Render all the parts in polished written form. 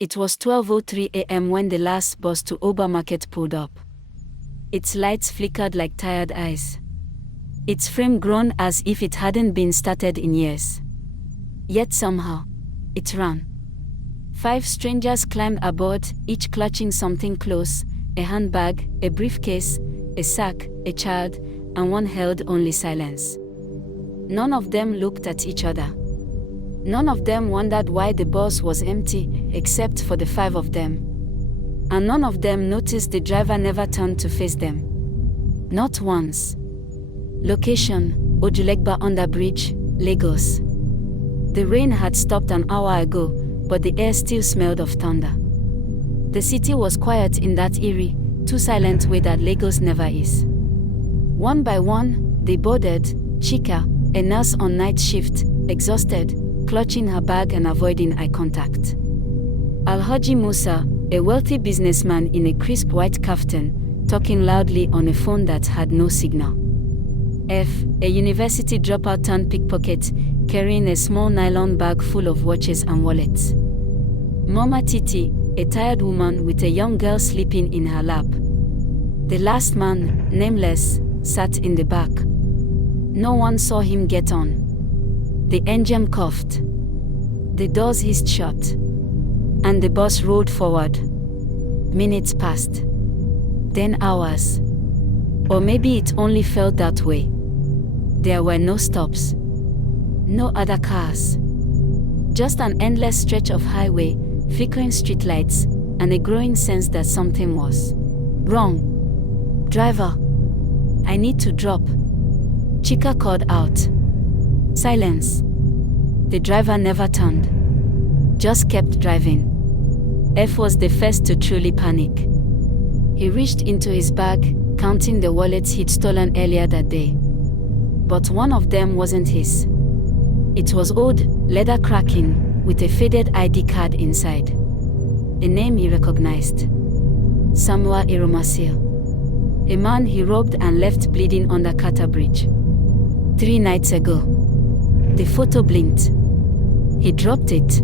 It was 12:03 a.m. when the last bus to Oba Market pulled up. Its lights flickered like tired eyes. Its frame groaned as if it hadn't been started in years. Yet somehow, it ran. 5 strangers climbed aboard, each clutching something close: a handbag, a briefcase, a sack, a child, and one held only silence. None of them looked at each other. None of them wondered why the bus was empty, except for the 5 of them. And none of them noticed the driver never turned to face them. Not once. Location: Ojulegba Underbridge, Lagos. The rain had stopped an hour ago, but the air still smelled of thunder. The city was quiet in that eerie, too silent way that Lagos never is. One by one, they boarded. Chika, a nurse on night shift, exhausted, clutching her bag and avoiding eye contact. Alhaji Musa, a wealthy businessman in a crisp white kaftan, talking loudly on a phone that had no signal. F, a university dropout turned pickpocket, carrying a small nylon bag full of watches and wallets. Mama Titi, a tired woman with a young girl sleeping in her lap. The last man, nameless, sat in the back. No one saw him get on. The engine coughed. The doors hissed shut. And the bus rolled forward. Minutes passed. Then hours. Or maybe it only felt that way. There were no stops. No other cars. Just an endless stretch of highway, flickering streetlights, and a growing sense that something was wrong. Driver, I need to drop. Chika called out. Silence. The driver never turned. Just kept driving. F was the first to truly panic. He reached into his bag, counting the wallets he'd stolen earlier that day. But one of them wasn't his. It was old, leather cracking, with a faded ID card inside. A name he recognized. Samuel Iromasil. A man he robbed and left bleeding under Carter Bridge. 3 nights ago. The photo blinked. He dropped it.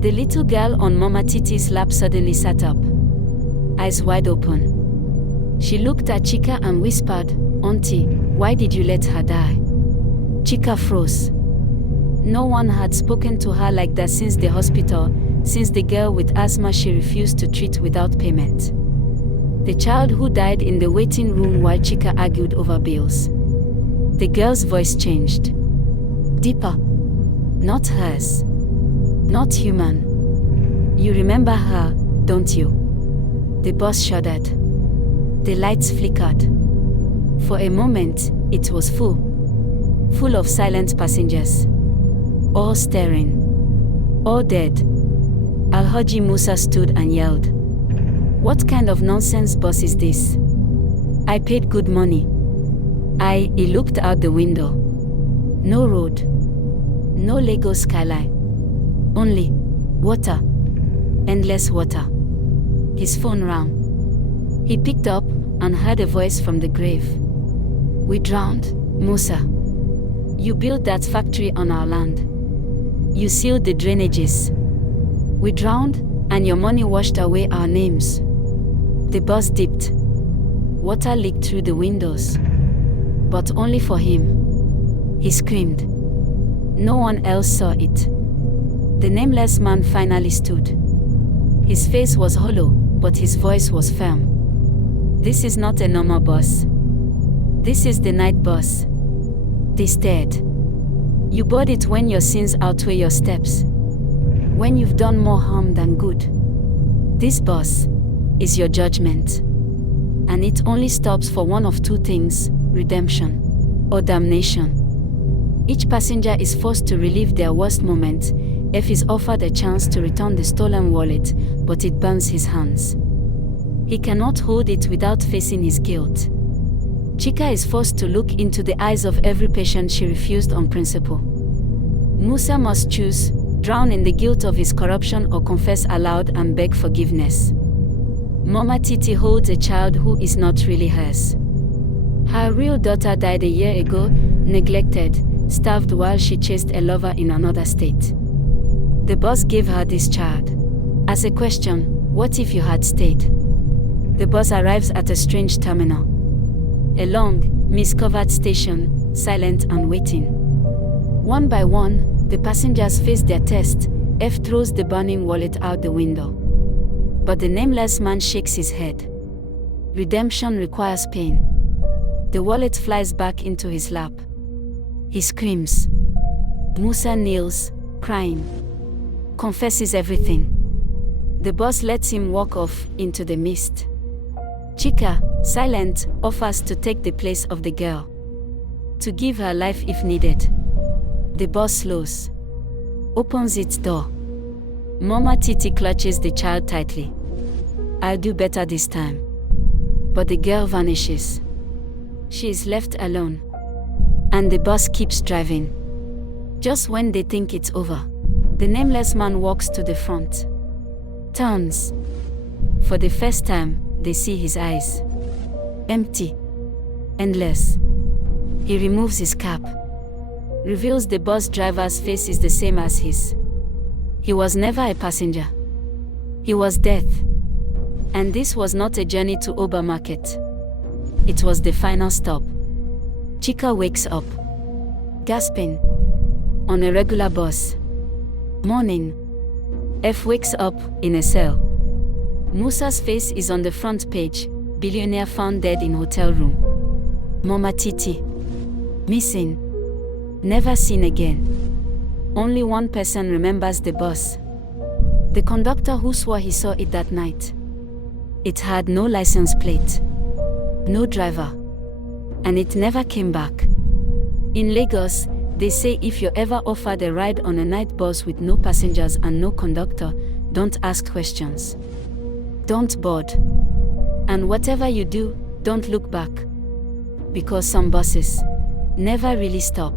The little girl on Mama Titi's lap suddenly sat up. Eyes wide open. She looked at Chika and whispered, "Auntie, why did you let her die?" Chika froze. No one had spoken to her like that since the hospital, since the girl with asthma she refused to treat without payment. The child who died in the waiting room while Chika argued over bills. The girl's voice changed. Deeper. Not hers. Not human. You remember her, don't you? The bus shuddered. The lights flickered. For a moment, it was full. Full of silent passengers. All staring. All dead. Alhaji Musa stood and yelled. What kind of nonsense bus is this? I paid good money. He looked out the window. No road. No Lagos skyline. Only water. Endless water. His phone rang. He picked up and heard a voice from the grave. We drowned, Musa. You built that factory on our land. You sealed the drainages. We drowned, and your money washed away our names. The bus dipped. Water leaked through the windows. But only for him. He screamed. No one else saw it. The nameless man finally stood. His face was hollow, but his voice was firm. This is not a normal bus. This is the night bus. They stared. You bought it when your sins outweigh your steps. When you've done more harm than good. This bus is your judgment. And it only stops for one of 2 things: redemption or damnation. Each passenger is forced to relive their worst moment. F is offered a chance to return the stolen wallet, but it burns his hands. He cannot hold it without facing his guilt. Chika is forced to look into the eyes of every patient she refused on principle. Musa must choose: drown in the guilt of his corruption or confess aloud and beg forgiveness. Mama Titi holds a child who is not really hers. Her real daughter died a year ago, neglected, starved while she chased a lover in another state. The boss gave her this child. As a question, what if you had stayed? The bus arrives at a strange terminal. A long, mist-covered station, silent and waiting. One by one, the passengers face their test. F throws the burning wallet out the window. But the nameless man shakes his head. Redemption requires pain. The wallet flies back into his lap. He screams. Musa kneels, crying. Confesses everything. The boss lets him walk off into the mist. Chika, silent, offers to take the place of the girl. To give her life if needed. The boss slows. Opens its door. Mama Titi clutches the child tightly. I'll do better this time. But the girl vanishes. She is left alone. And the bus keeps driving. Just when they think it's over, the nameless man walks to the front. Turns. For the first time, they see his eyes. Empty. Endless. He removes his cap. Reveals the bus driver's face is the same as his. He was never a passenger. He was death. And this was not a journey to Oba Market. It was the final stop. Chika wakes up. Gasping. On a regular bus. Morning. F wakes up in a cell. Musa's face is on the front page. Billionaire found dead in hotel room. Mama Titi. Missing. Never seen again. Only one person remembers the bus. The conductor who swore he saw it that night. It had no license plate. No driver. And it never came back. In Lagos, they say if you're ever offered a ride on a night bus with no passengers and no conductor, don't ask questions. Don't board. And whatever you do, don't look back. Because some buses never really stop.